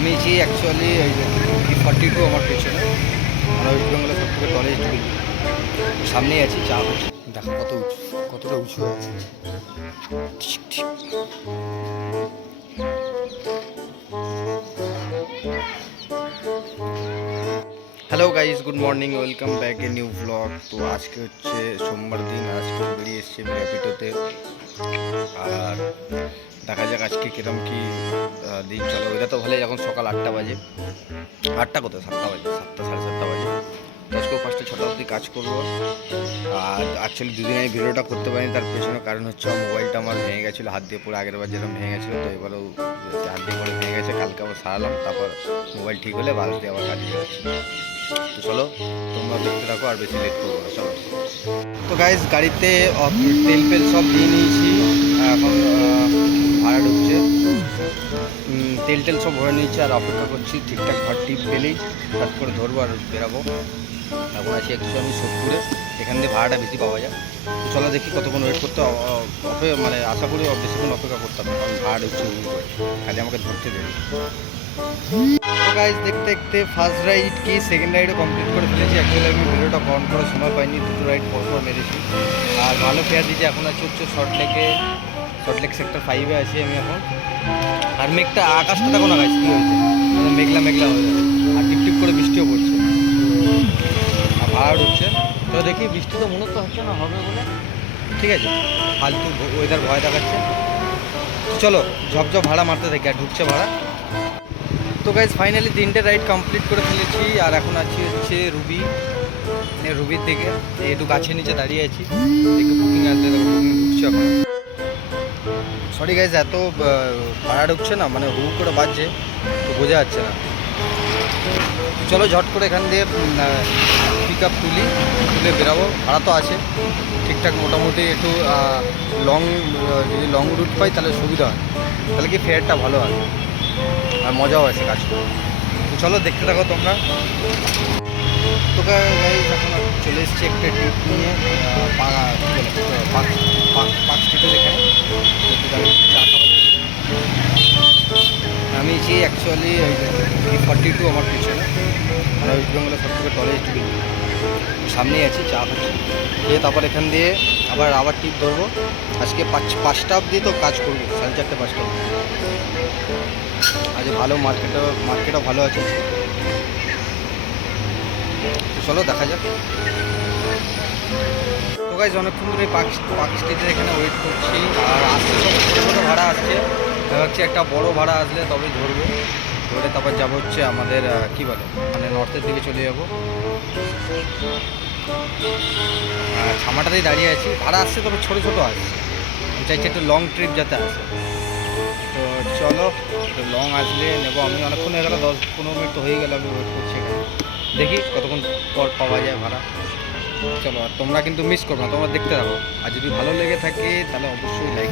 আমি যে অ্যাকচুয়ালি এই যে E42 আমার পেছনে, মানে ওয়েস্ট বেঙ্গলের সব থেকে টলেস্ট বিল্ডিং, সামনেই আছি, চা হচ্ছে। দেখো কত উঁচু, কতটা উঁচু আছে। Hello guys, good morning, welcome back a new blog. তো আজকে হচ্ছে সোমবার দিন, আজকে বেরিয়ে এসছি আমি র্যাপিডোতে। আর দেখা যাক আজকে কিরম কি দিন চলে। ওইটা তো ভালোই, এখন সকাল 8টা বাজে। 8টা কোথায়, 7টা বাজে, 7টা সাড়ে 7টা বাজে। তো আজকেও 5টা 6টা অবধি কাজ করবো। আর অ্যাকচুয়ালি দুদিন আমি ভিডিওটা করতে পারিনি, তার পেছনে কারণ হচ্ছে মোবাইলটা আমার ভেঙে গেছিলো হাত দিয়ে পড়ে। আগের বার যেরকম ভেঙে গেছিলো, তো এবারেও হাত দিয়ে পড়ে ভেঙে গেছে। কালকে আবার সারালাম, তারপর মোবাইল ঠিক হলে বাস দিয়ে আবার কাজে যাচ্ছি। তো চলো তোমরা দেখতে থাকো, আর বেশি লেট করবো না, চলো। তো গাইজ গাড়িতে তেল ফেল সব দিয়ে নিয়েছি, এখন ভাড়া ঢুকছে। তেল টেল সব ভরে নিয়েছি আর অপেক্ষা করছি ঠিকঠাক ঘর টিপ পেলেই কাজ করে ধরবো আর বেরাবো। এখন আছি আমি সোদপুরে, এখান দিয়ে ভাড়াটা বেশি পাওয়া যায়। তো চলো দেখি কতক্ষণ ওয়েট করতে, মানে আশা করি বেশিক্ষণ অপেক্ষা করতে হবে, কারণ ভাড়া ঢুকছে খালি আমাকে ধরতে দেবে। তো গাইজ দেখতে দেখতে ফার্স্ট রাইড কি সেকেন্ড রাইডও কমপ্লিট করে ফেলেছি। অ্যাকচুয়ালি আমি ভিডিওটা অন করার সময় পাইনি, দুটো রাইড পরপর মেরেছি। আর ভালো ফেয়ার দিয়েছি। এখন আছি হচ্ছে সল্টলেক সেক্টর 5-এ আছি আমি এখন। আর মেঘটা, আকাশটা দেখো না গাইজ কী হয়েছে, মানে মেঘলা মেঘলা হয়ে যাবে, আর টিপটিপ করে বৃষ্টিও পড়ছে আর ভাড়া ঢুকছে। তো দেখি, বৃষ্টি তো মনে তো হচ্ছে না হবে বলে, ঠিক আছে, ফালতু ওয়েদার ভয় দেখাচ্ছে। চলো ঝপঝপ ভাড়া মারতে থাকি, আর ঢুকছে ভাড়া। তো গাইজ ফাইনালি 3টে রাইড কমপ্লিট করে ফেলেছি। আর এখন আছি হচ্ছে রুবির দিকে, একটু গাছের নিচে দাঁড়িয়ে আছি, একটু বুকিং আসলে বুকিং ঢুকছে এখন। সরি গাইজ, এত ভাড়া ঢুকছে না, মানে হু করে বাজছে, তো বোঝা যাচ্ছে না। চলো ঝট করে এখান দিয়ে পিক আপ তুলে বেরাবো। ভাড়া তো আছে ঠিকঠাক, মোটামুটি একটু যদি লং রুট পাই তাহলে সুবিধা হয়, তাহলে কি ফেয়ারটা ভালো হয় আর মজাও আছে কাজ করে। তো চলো দেখতে থাকো তোমরা। তো গাইজ এখন চলে এসেছি একটা ট্রিপ নিয়ে, পার্ক স্ট্রিটে, যেখানে চা খাবার। আমি যে অ্যাকচুয়ালি E42 আমার পিছনে, মানে ওয়েস্ট বেঙ্গলের সব থেকে টলেস্ট বিল্ডিং, সামনেই আছি, চা হচ্ছে। তারপর এখান দিয়ে আবার টিপ ধরবো। আজকে 5টা অবধি তো কাজ করবো, 4:30 5টা অবধি। আজ ভালো মার্কেটও ভালো আছে। চলো দেখা যাক। তো গাইজ অনেকক্ষণ ধরে পার্ক স্ট্রিটের এখানে ওয়েট করছি। আর আসছে সব ছোটো ছোটো ভাড়া আসছে, হচ্ছে একটা বড় ভাড়া আসলে তবে ধরে তারপর যাবো হচ্ছে আমাদের কী বলে, মানে নর্থের দিকে চলে যাবো। ছামাটাতেই দাঁড়িয়ে আছি, ভাড়া আসছে তবে ছোটো ছোটো আসছে, আমি চাইছি একটু লং ট্রিপ যাতে আসে। তো চলো একটু লং আসলে নেবো। আমি অনেকক্ষণ হয়ে গেলো, 10-15 মিনিট তো হয়ে গেল আমি ওয়েট করছি এখানে। দেখি কতক্ষণ পর পাওয়া যায় ভাড়া। চলো, আর তোমরা কিন্তু মিস করো না, তোমরা দেখতে থাকো। আর যদি ভালো লেগে থাকে তাহলে অবশ্যই লাইক।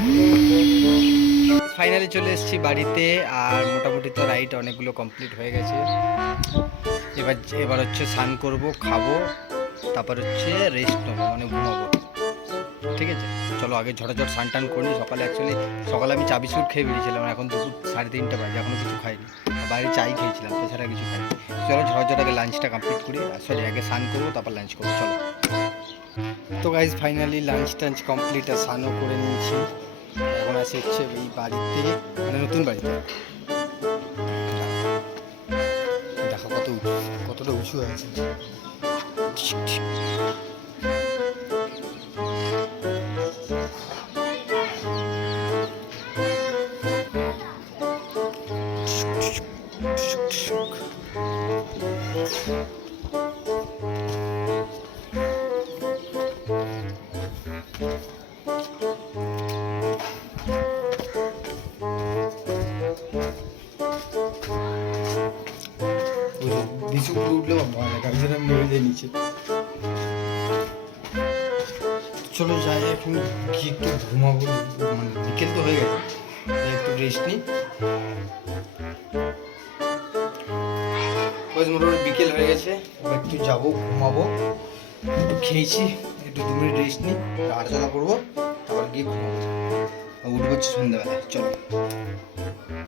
ফাইনালি চলে এসেছি বাড়িতে, আর মোটামুটি তো রাইড অনেকগুলো কমপ্লিট হয়ে গেছে। এবার হচ্ছে স্নান করবো, খাবো, তারপর হচ্ছে রেস্ট নেবো, মানে ঘুমাবো, ঠিক আছে। চলো আগে ঝটাঝট স্নান টান করি। সকালে আমি চা বিস্কুট খেয়ে বেরিয়েছিলাম, এখন দুপুর 3:30 বাজে, এখনও কিছু খাইনি। বাইরে চাই খেয়েছিলাম, তাছাড়া কিছু খাইনি। চলো ঝটাঝট আগে লাঞ্চটা কমপ্লিট করি, সরি আগে স্নান করবো তারপর লাঞ্চ করবো, চলো। তো গাইজ ফাইনালি লাঞ্চ কমপ্লিট, আর স্নানও করে নিয়েছি। এখন আসি হচ্ছে এই বাড়িতে, মানে নতুন বাড়িতে। দেখো কতটা উঁচু আছে। নিচে উপরে উঠলে ভয় লাগে, আমি যেরকম নেমে যাই নিচে। চলো যাই, এখন গিয়ে একটু ঘুমাবো, মানে বিকেল তো হয়ে গেছে, একটু রেস্ট নিই। মোটামুটি বিকেল হয়ে গেছে, একটু যাবো ঘুমাবো। একটু খেয়েছি, একটু 2 মিনিট রেস্ট নিই, হাঁটাচলা করবো, তারপর গিয়ে ঘুমাবো। উঠবো হচ্ছে সন্ধ্যাবেলায়, চলো।